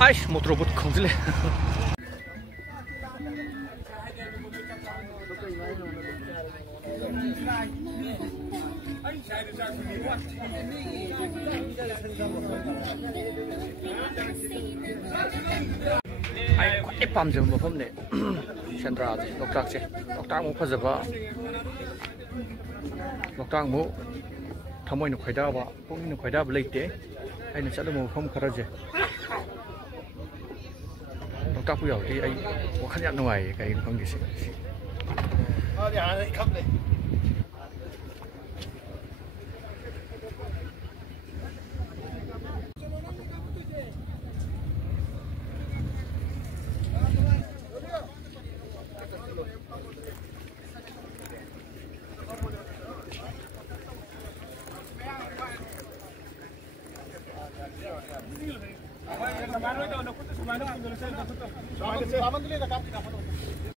Aish, motor but khonjle. Ai quite pamjam mafam ne. Chandra ji, Loktak che. Loktak mu phajaba. Loktak mu thamoi nu khoida ba, pong nu khoida ba leite. Ai na chalu mafam khara je. Loktak pu yaw ti ai wakhan ya nuai kai phang gi si. Đi hạ này khắp này. Selamat